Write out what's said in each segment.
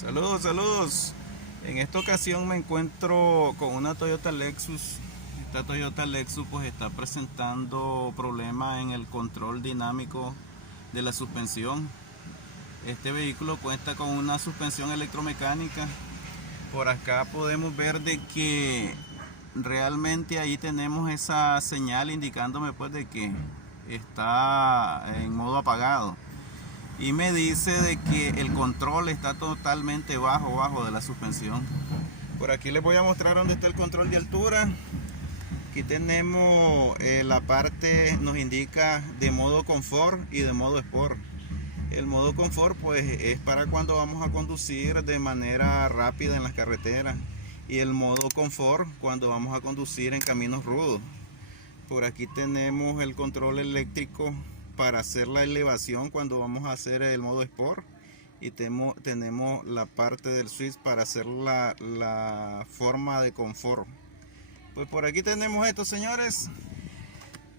Saludos, saludos. En esta ocasión me encuentro con una Toyota Lexus. Esta Toyota Lexus pues está presentando problemas en el control dinámico de la suspensión. Este vehículo cuenta con una suspensión electromecánica. Por acá podemos ver de que realmente ahí tenemos esa señal indicándome pues de que está en modo apagado. Y me dice de que el control está totalmente bajo de la suspensión. Por aquí les voy a mostrar dónde está el control de altura. Aquí tenemos la parte, nos indica de modo confort y de modo sport. El modo confort pues es para cuando vamos a conducir de manera rápida en las carreteras, y el modo confort cuando vamos a conducir en caminos rudos. Por aquí tenemos el control eléctrico para hacer la elevación cuando vamos a hacer el modo sport, y tenemos la parte del switch para hacer la forma de confort. Pues por aquí tenemos esto, señores,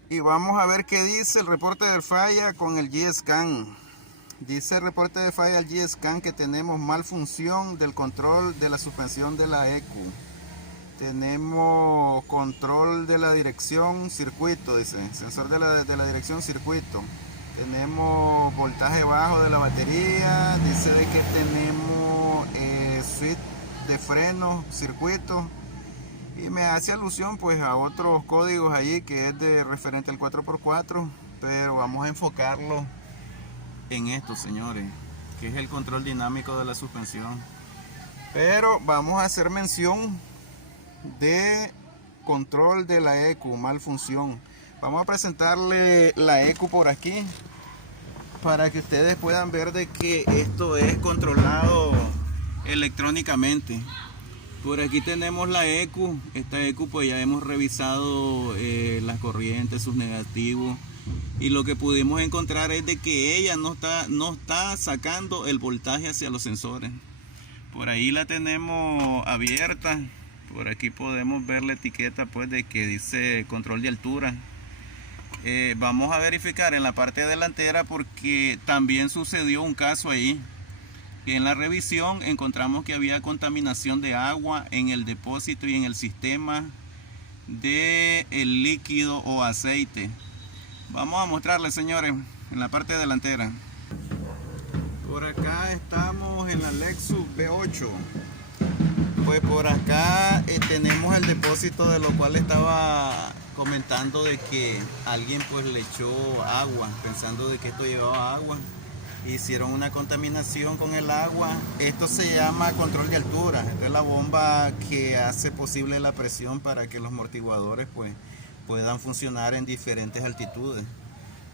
y vamos a ver qué dice el reporte de falla con el G-Scan. Dice el reporte de falla al G-Scan que tenemos mal función del control de la suspensión de la ECU. Tenemos control de la dirección circuito, dice, sensor de la dirección circuito. Tenemos voltaje bajo de la batería, dice de que tenemos switch de freno, circuito, y me hace alusión pues a otros códigos allí que es de referente al 4x4, pero vamos a enfocarlo en esto, señores, que es el control dinámico de la suspensión. Pero vamos a hacer mención de control de la ECU, mal función. Vamos a presentarle la ECU por aquí para que ustedes puedan ver de que esto es controlado electrónicamente. Por aquí tenemos la ECU. Esta ECU pues ya hemos revisado las corrientes, sus negativos, y lo que pudimos encontrar es de que ella no está sacando el voltaje hacia los sensores. Por ahí la tenemos abierta. Por aquí podemos ver la etiqueta pues de que dice control de altura. Vamos a verificar en la parte delantera, porque también sucedió un caso ahí. En la revisión encontramos que había contaminación de agua en el depósito y en el sistema de el líquido o aceite. Vamos a mostrarles, señores, en la parte delantera. Por acá estamos en la Lexus V8. Pues por acá tenemos el depósito, de lo cual estaba comentando de que alguien pues le echó agua, pensando de que esto llevaba agua. Hicieron una contaminación con el agua. Esto se llama control de altura. Esta es la bomba que hace posible la presión para que los amortiguadores pues puedan funcionar en diferentes altitudes.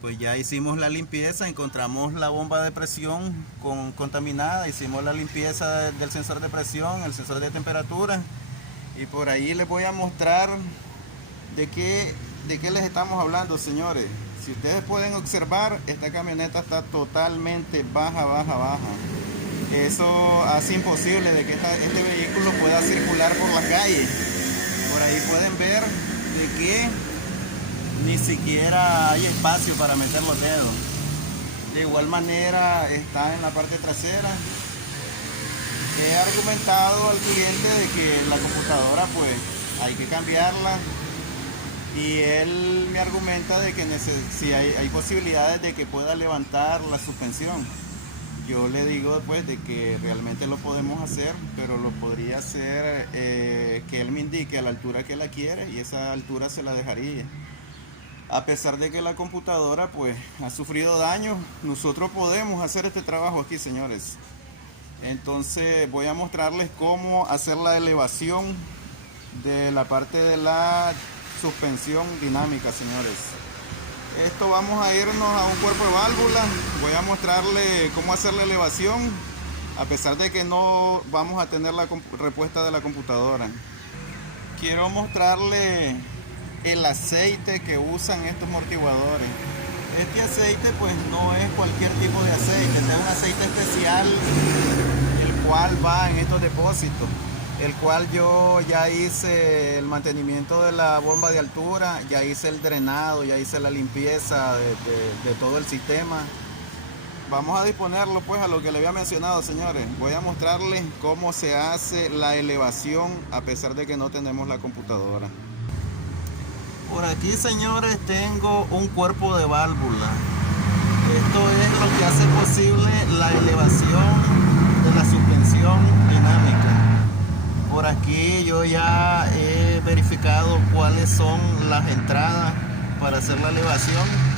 Pues ya hicimos la limpieza, encontramos la bomba de presión contaminada, hicimos la limpieza del sensor de presión, el sensor de temperatura, y por ahí les voy a mostrar de qué les estamos hablando, señores. Si ustedes pueden observar, esta camioneta está totalmente baja. Eso hace imposible de que este vehículo pueda circular por la calle. Por ahí pueden ver de que ni siquiera hay espacio para meter los dedos. De igual manera está en la parte trasera. He argumentado al cliente de que la computadora pues hay que cambiarla, y él me argumenta de que si hay posibilidades de que pueda levantar la suspensión. Yo le digo pues de que realmente lo podemos hacer, pero lo podría hacer que él me indique a la altura que la quiere, y esa altura se la dejaría. A pesar de que la computadora pues ha sufrido daño, nosotros podemos hacer este trabajo aquí, señores. Entonces voy a mostrarles cómo hacer la elevación de la parte de la suspensión dinámica, señores. Esto vamos a irnos a un cuerpo de válvula. Voy a mostrarle cómo hacer la elevación, a pesar de que no vamos a tener la respuesta de la computadora. Quiero mostrarle el aceite que usan estos amortiguadores. Este aceite pues no es cualquier tipo de aceite, es un aceite especial, el cual va en estos depósitos, el cual yo ya hice el mantenimiento de la bomba de altura, ya hice el drenado, ya hice la limpieza de todo el sistema. vamos a disponerlo pues a lo que le había mencionado, señores. Voy a mostrarles cómo se hace la elevación a pesar de que no tenemos la computadora. Por aquí, señores, tengo un cuerpo de válvula. Esto es lo que hace posible la elevación de la suspensión dinámica. Por aquí yo ya he verificado cuáles son las entradas para hacer la elevación.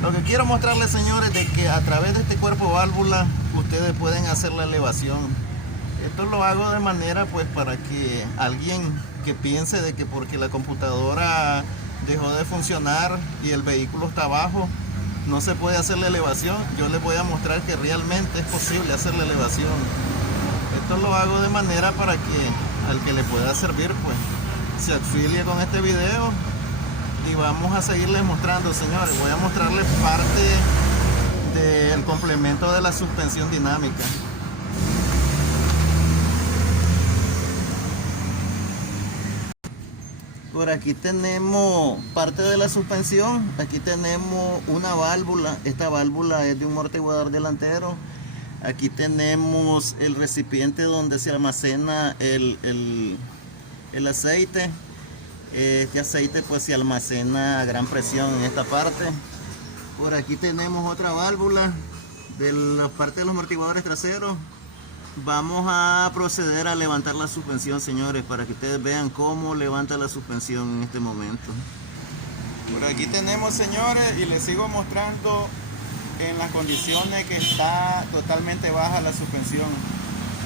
Lo que quiero mostrarles, señores, de que a través de este cuerpo de válvula ustedes pueden hacer la elevación. Esto lo hago de manera pues para que alguien que piense de que porque la computadora dejó de funcionar y el vehículo está abajo no se puede hacer la elevación, yo les voy a mostrar que realmente es posible hacer la elevación. Esto lo hago de manera para que al que le pueda servir pues se auxilie con este video. Y vamos a seguirles mostrando, señores. Voy a mostrarles parte del complemento de la suspensión dinámica. Por aquí tenemos parte de la suspensión. Aquí tenemos una válvula. Esta válvula es de un amortiguador delantero. Aquí tenemos el recipiente donde se almacena el aceite. Este aceite pues se almacena a gran presión en esta parte. Por aquí tenemos otra válvula de la parte de los amortiguadores traseros. Vamos a proceder a levantar la suspensión, señores, para que ustedes vean cómo levanta la suspensión en este momento. Por aquí tenemos, señores, y les sigo mostrando en las condiciones que está totalmente baja la suspensión.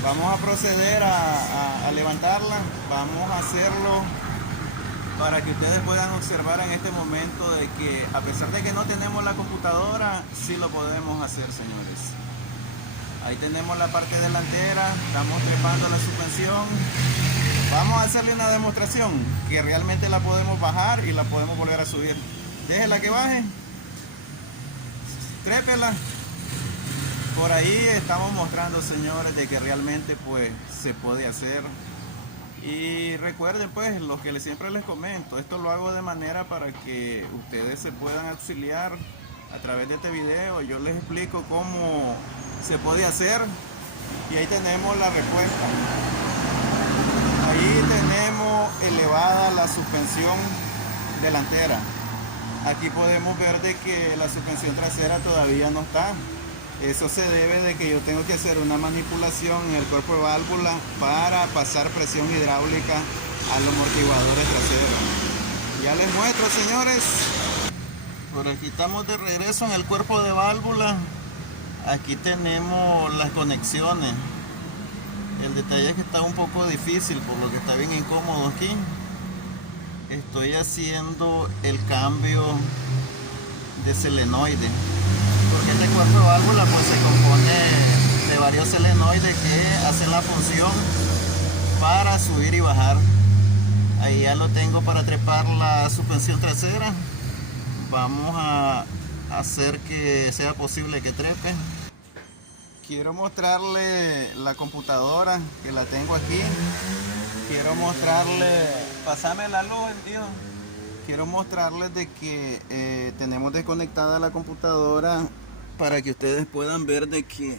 Vamos a proceder a levantarla. Vamos a hacerlo para que ustedes puedan observar en este momento de que a pesar de que no tenemos la computadora, sí lo podemos hacer, señores. Ahí tenemos la parte delantera, estamos trepando la suspensión. Vamos a hacerle una demostración que realmente la podemos bajar y la podemos volver a subir. Déjela que baje, trépela. Por ahí estamos mostrando, señores, de que realmente pues se puede hacer. Y recuerden pues lo que siempre les comento, esto lo hago de manera para que ustedes se puedan auxiliar a través de este video. Yo les explico cómo se puede hacer y ahí tenemos la respuesta. Ahí tenemos elevada la suspensión delantera. Aquí podemos ver de que la suspensión trasera todavía no está. Eso se debe de que yo tengo que hacer una manipulación en el cuerpo de válvula para pasar presión hidráulica a los amortiguadores traseros. Ya les muestro, señores. Por aquí estamos de regreso en el cuerpo de válvula. Aquí tenemos las conexiones. El detalle es que está un poco difícil, por lo que está bien incómodo aquí. Estoy haciendo el cambio de solenoide, porque este cuerpo de válvula pues se compone de varios solenoides que hacen la función para subir y bajar. Ahí ya lo tengo para trepar la suspensión trasera. Vamos a hacer que sea posible que trepe. Quiero mostrarle la computadora que la tengo aquí. Quiero mostrarle, pasame la luz, tío. Quiero mostrarles de que tenemos desconectada la computadora para que ustedes puedan ver de que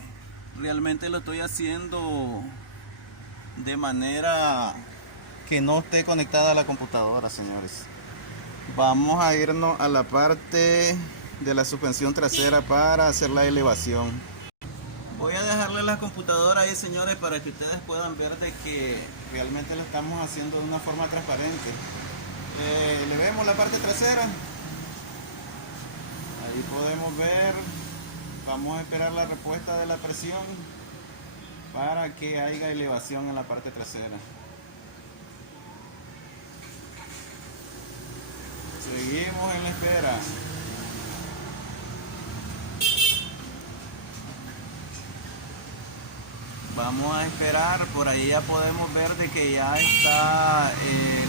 realmente lo estoy haciendo de manera que no esté conectada a la computadora, señores. Vamos a irnos a la parte de la suspensión trasera para hacer la elevación. Voy a dejarle la computadora ahí, señores, para que ustedes puedan ver de que realmente lo estamos haciendo de una forma transparente. Le vemos la parte trasera. Ahí podemos ver. Vamos a esperar la respuesta de la presión para que haya elevación en la parte trasera. Seguimos en la espera. Vamos a esperar, por ahí ya podemos ver de que ya está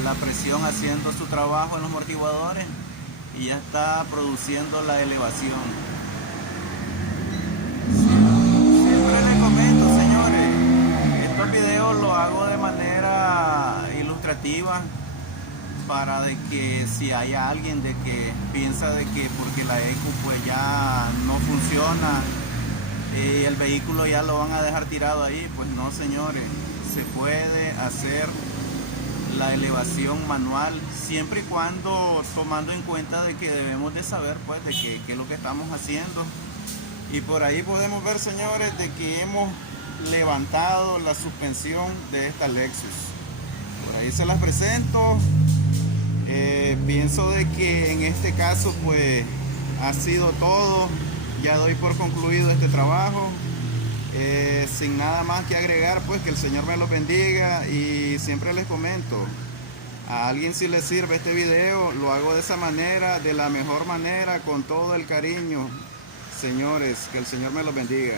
la presión haciendo su trabajo en los amortiguadores y ya está produciendo la elevación. Siempre les comento, señores, estos videos los hago de manera ilustrativa para de que si hay alguien de que piensa de que porque la ECU pues ya no funciona y el vehículo ya lo van a dejar tirado ahí. Pues no, señores, se puede hacer la elevación manual siempre y cuando tomando en cuenta de que debemos de saber pues de qué es lo que estamos haciendo. Y por ahí podemos ver, señores, de que hemos levantado la suspensión de esta Lexus. Por ahí se las presento. Pienso de que en este caso pues ha sido todo. Ya doy por concluido este trabajo. Sin nada más que agregar, pues que el Señor me los bendiga. Y siempre les comento, a alguien si le sirve este video, lo hago de esa manera, de la mejor manera, con todo el cariño. Señores, que el Señor me los bendiga.